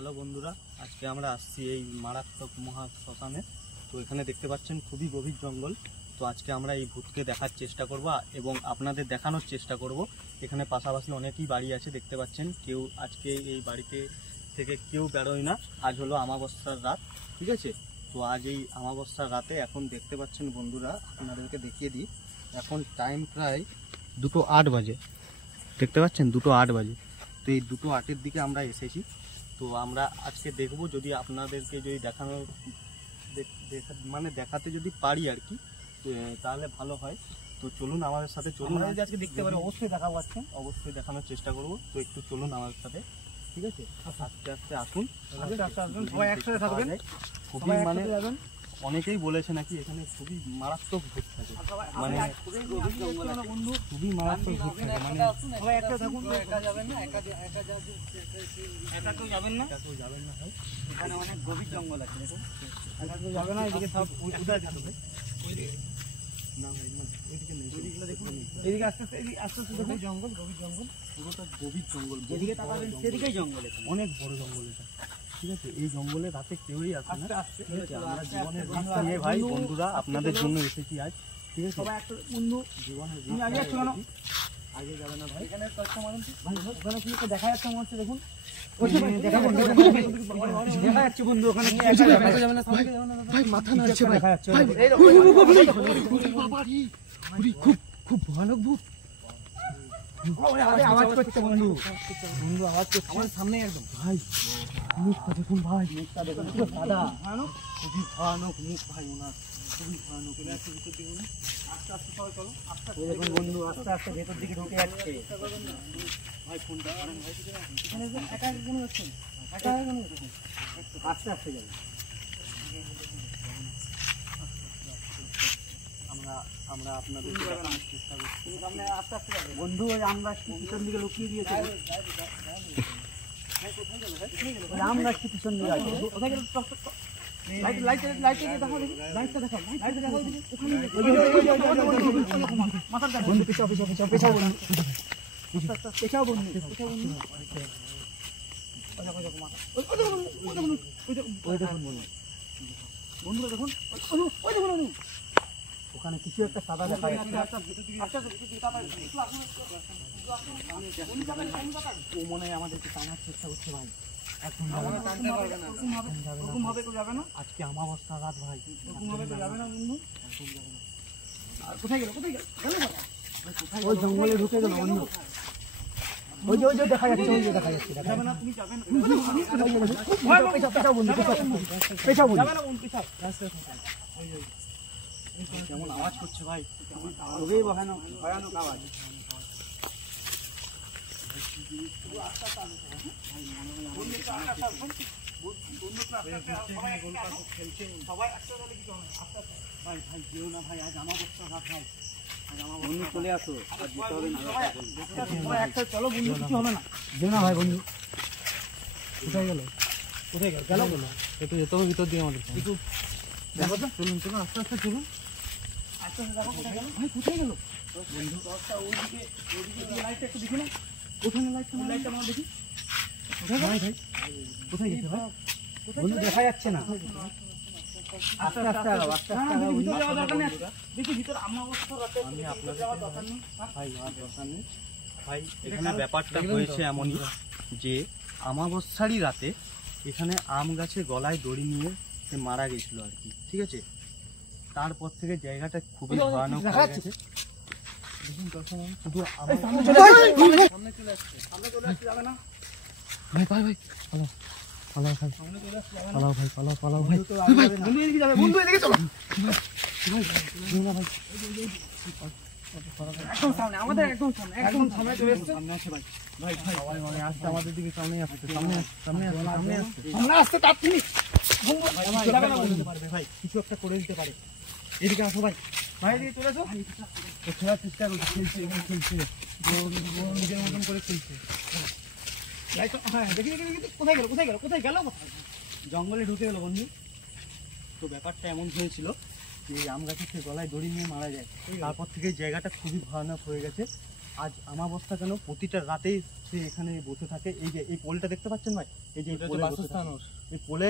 Hello বন্ধুরা, আজকে আমরা আসছি এই মারাত্মক মহা শ্মশানে। তো এখানে দেখতে পাচ্ছেন খুবই গভীর জঙ্গল। তো আজকে আমরা এই ভূতকে দেখার চেষ্টা করব এবং আপনাদের দেখানোর চেষ্টা করব। এখানে পাশাপাশি অনেকেই বাড়ি আছে, দেখতে পাচ্ছেন। কেউ আজকে এই বাড়িতে থেকে কেউ বেরোয় না। আজ হলো অমাবস্যার রাত, ঠিক আছে। তো আজ এই অমাবস্যার রাতে এখন দেখতে পাচ্ছেন বন্ধুরা, আপনাদেরকে দেখিয়ে দিই। এখন টাইম প্রায় 2:08 বাজে, দেখতে পাচ্ছেন 2:08 বাজে। তো এই 2:08-এর দিকে আমরা এসেছি। তো আমরা আজকে দেখব, যদি আপনাদেরকে যদি দেখাতে যদি পারি আর কি, তাহলে ভালো হয়। তো চলুন আমাদের সাথে, চলুন। যদি আজকে দেখতে পারি অবশ্যই দেখাবো, অবশ্যই দেখানোর চেষ্টা করব। তো একটু চলুন আমাদের সাথে, ঠিক আছে। আস্তে আস্তে আসুন, সবাই একসাথে থাকবেন। খুবই অনেকেই বলেছে নাকি এখানে খুবই মারাত্মক ভূত থাকে, মানে খুবই মারাত্মক ভূত থাকে। সবাই একটা থাকুন, একা যাবেন না, একা কেউ যাবেন না ভাই। এখানে অনেক গভীর জঙ্গল আছে, দেখুন। একা কেউ যাবে না, এদিকে সব উদার থাকবে। না ভাই, ওইদিকে নেই, ওইদিকে দেখুন। এদিকে আস্তে আস্তে দেখুন, জঙ্গল, গভীর জঙ্গল, পুরোটা গভীর জঙ্গল। যেদিকে তাকাবেন সেদিকেই জঙ্গল, অনেক বড় জঙ্গল এটা, ঠিক আছে। এই জঙ্গলে রাতে কেউই আসে না। আমরা জীবনের রিস্ক নিয়ে ভাই বন্ধুরা আপনাদের জন্য এসেছি আজ, ঠিক আছে। সবাই একটা বন্ধু জীবনের আগে যাবে না ভাই। এখানে ওখানে কি দেখা যাচ্ছে মনে হচ্ছে, দেখুন দেখা যাচ্ছে বন্ধু। ওখানে ভাই মাথা নাড়ছে ভাই, দেখা যাচ্ছে খুব ভয়ানক ভূত। আওয়াজ করছে বন্ধু, আওয়াজ করছে আমার সামনে একদম। ভাই মুখটা দেখুন, ভাই মুখটা দেখুন, সাদা, খুবই ভয়ানক মুখ ভাই ওনার, খুবই ভয়ানক। আস্তে আস্তে সবাই চলো, দেখুন বন্ধু আস্তে আস্তে ভেতর দিকে ঢুকে যাচ্ছে। ভাই ফোনটা একা কেন যাচ্ছেন, একা কেন যাচ্ছেন? আস্তে আস্তে যাবেন। আমরা আপনাদের চেষ্টা করছি। আস্তে আস্তে বন্ধু, ওই আমরা পিছন দিকে লুকিয়ে দিয়েছি, আম গাছটি পিছন দিকে আছে। বন্ধুরা দেখুন, ওখানে কিছু একটা সাদা দেখা যাচ্ছে। ও মনে হয় আমাদেরকে টানার চেষ্টা করছে ভাই। আজকে অমাবস্যা রাত ভাই, যাবে না বন্ধু। কোথায় গেল ওই জঙ্গলে ঢুকে গেল বন্ধু। ওই যে দেখা যাচ্ছে, দেখা যাচ্ছে। কেমন আওয়াজ করছে ভাই, খুবই ভয়ানক আওয়াজ। চলে আসো, চলো বন্ধু, কিছু হবে না। যেও না ভাই বন্ধু। কোথায় গেল একটু যেতে হবে ভিতর দিয়ে আমাদের। একটু দেখো তো, চলুন আস্তে আস্তে চলুন, আস্তে আস্তে দেখো কোথায় গেল ভাই, কোথায় গেল বন্ধু। ওইদিকে লাইটটা একটু দেখি না, কোথায় লাইটটা আমার দেখি। ভাই কোথায় গেছে ভাই বন্ধু, দেখা যাচ্ছে না। আস্তে আস্তে দেখি ভিতরে। আমি আপনাদের ভাই, এখানে ব্যাপারটা হয়েছে এমনই যে অমাবস্যারই রাতে এখানে আম গাছে গলায় দড়ি নিয়ে সে মারা গেছিল আর কি, ঠিক আছে। তারপর থেকে জায়গাটা খুবই ভয়ানক হয়ে গেছে। শুধু সামনে চলে আসছে, যাবে না ভাই। ভাই পালাও ভাই। বন্ধু এদিকে যাবে, বন্ধু এদিকে চলো ভাই। একদম সামনে, আমাদের একদম সামনে চলে এসেছে। সামনে আসে ভাই, সবাই আসছে আমাদের দিকে, সামনে আসছে। আমরা আসতে তাড়াতাড়ি যাবে না বন্ধু, ভাই কিছু একটা করে দিতে পারে। এদিকে আসো ভাই, এদিকে চলে আসো। খেলার চেষ্টা করছে, খেলছে নিজের মতন করে খেলছে। হ্যাঁ দেখি কোথায় গেল জঙ্গলে ঢুকে গেল বন্ধু। তো ব্যাপারটা এমন হয়েছিল যে আম গাছের গলায় দড়ি নিয়ে মারা যায়। তারপর থেকে জায়গাটা খুবই ভয়ানক হয়ে গেছে। আজ আমাবস্যা কেন প্রতিটা রাতেই সে এখানে বসে থাকে। এই যে এই পোলটা দেখতে পাচ্ছেন ভাই, এই যে এই পোলে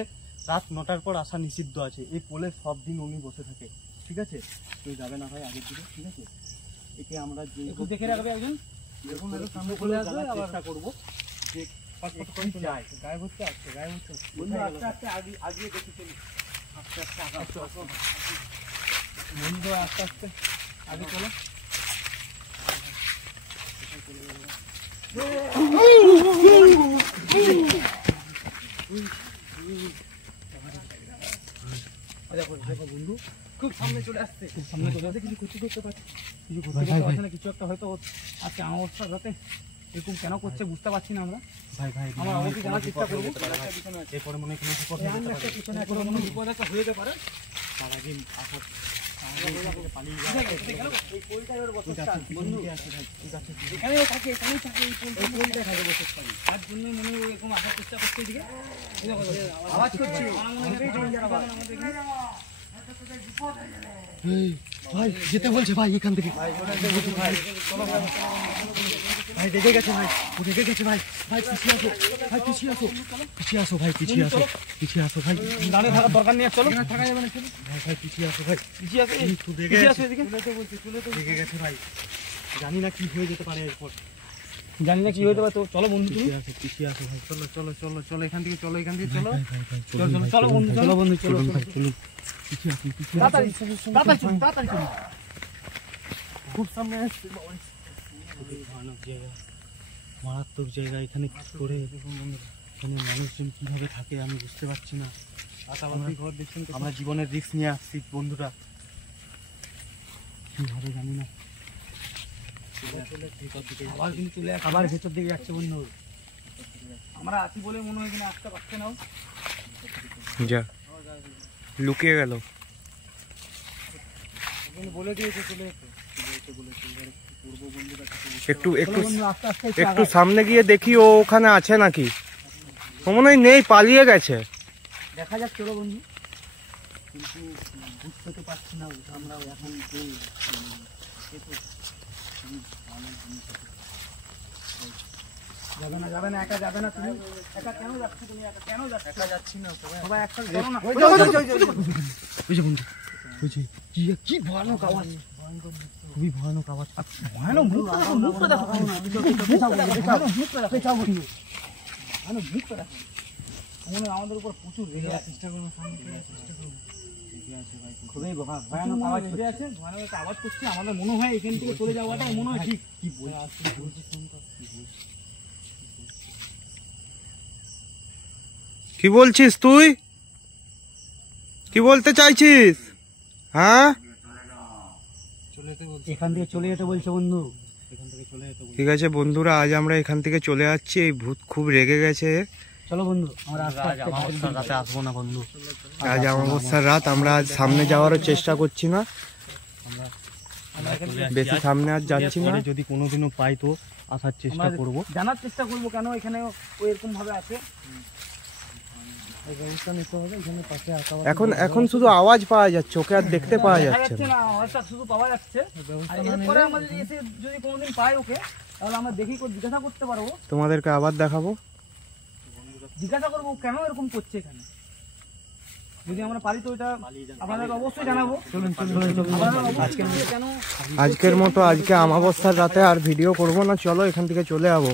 রাত 9টার পর আসা নিষিদ্ধ আছে। এই পোলে সব দিন উনি বসে থাকে, ঠিক আছে? কেউ যাবে না ভাই আগের দিকে, ঠিক আছে? একে আমরা দেখে রাখবে একজন, সামনে চলে আসবে, চেষ্টা করবো যে গায়েব হচ্ছে, আসছে গায়েব হচ্ছে। আস্তে আস্তে আগিয়ে দেখি চলি, আস্তে আস্তে বন্ধু আস্তে আস্তে আগে চলো। বন্ধু খুব সামনে চলে আসছে, কিছু করতে পারছি, কিছু একটা হয়তো আজকে আমার অবস্থা যাতে এরকম কেন করছে বুঝতে পারছি না আমরা। ভাই ভাই আমরা অবশ্যই জানার চেষ্টা করবো, এরপরে মনে হয় কোনো বিপদ একটা হয়ে যেতে পারে। তার আগে আসার ভাই যেতে বলছে ভাই এখান থেকে। ভাই দেখে গেছে ভাই, ও দেখে গেছে ভাই। ভাই পিছিয়ে আসো, ভাই পিছিয়ে আসো, পিছিয়ে আসো ভাই, পিছিয়ে আসো, পিছিয়ে আসো ভাই। দাঁড়িয়ে থাকার দরকার নেই, চলো থাকা যাবে না। ভাই ভাই পিছিয়ে আসো ভাই, পিছিয়ে আসো, একটু দেখে আসো এদিকে। দেখে গেছে ভাই, জানি না কি হয়ে যেতে পারে এরপর, জানি না কি হয়ে যেতে পারে। তো চলো বন্ধু, পিছিয়ে আসো ভাই, চলো চলো চলো চলো এখান থেকে, চলো এখান থেকে, চলো চলো চলো বন্ধু, চলো বন্ধু, চলো ভাই চলুন, পিছিয়ে আসুন, তাড়াতাড়ি চলুন, তাড়াতাড়ি চলুন। খুব সামনে আসছে, ভয়ানক জায়গা, মারাত্মক জায়গা। এখানে করে এখানে মানুষজন কিভাবে থাকে আমি বুঝতে পারছি না। আমরা জীবনের রিস্ক নিয়ে আসছি বন্ধুরা, কিভাবে জানি না। আবার কিন্তু চলে আবার ভেতর দিকে যাচ্ছে বন্ধু। আমরা আছি বলে মনে হয় কিনা আসতে পারছে না, যা লুকিয়ে গেল। বলে দিয়েছে চলে একটু একটু একটু সামনে গিয়ে দেখি ও ওখানে আছে নাকি। মনে হয় নেই, পালিয়ে গেছে। দেখা যাক, চলো বন্ধু, কিন্তু বুঝতে তো পারছি না আমরা এখন যাবে না, যাবে না, একা যাবে না। তুমি একা কেন যাচ্ছ? তুমি একা কেন যাচ্ছ? একা যাচ্ছি না, সবাই একটা চলো না। বুঝে বন্ধু, বুঝি কি ভয়ানক আওয়াজ, খুবই ভয়ানক আওয়াজ। ভয়ানক মুখটা দেখো, মুখটা দেখো, মুখটা দেখো। আমাদের উপর প্রচুর রেগে আছে, চেষ্টা করবো খুবই ভয়ানক আওয়াজ আছে, ভয়ানক আওয়াজ করছে। আমাদের মনে হয় এখান থেকে চলে যাওয়াটাই মনে হয় ঠিক। কি কি বলছিস তুই? কি বলতে চাইছিস? হ্যাঁ, এখান থেকে চলে যেতে বলছে বন্ধু। ঠিক আছে বন্ধুরা, আজ আমরা এখান থেকে চলে যাচ্ছি। এই ভূত খুব রেগে গেছে। চলো বন্ধু, আমরা রাতে আসবো না বন্ধু। আজ অমাবস্যার রাত, আমরা আজ সামনে যাওয়ারও চেষ্টা করছি না, বেশি সামনে আর যাচ্ছি না। যদি কোনোদিনও পাই তো আসার চেষ্টা করব, জানার চেষ্টা করব কেন এখানে ও এরকম ভাবে আছে। এখন এখন শুধু আওয়াজ পাওয়া যাচ্ছে, ওকে আর দেখতে পাওয়া যাচ্ছে না। আওয়াজটা শুধু পাওয়া যাচ্ছে। আর এরপরে আমরা যদি এসে যদি কোনোদিন পাই ওকে, তাহলে আমরা দেখি জিজ্ঞাসা করতে পারবো, তোমাদেরকে আবার দেখাবো, জিজ্ঞাসা করবো কেন এরকম করছে এখানে। যদি আমরা পারি তো এটা আপনাদের অবশ্যই জানাবো। আজকের মতো আজকে অমাবস্যার রাতে আর ভিডিও করব না, চলো এখান থেকে চলে যাবো।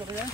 চলে যায়।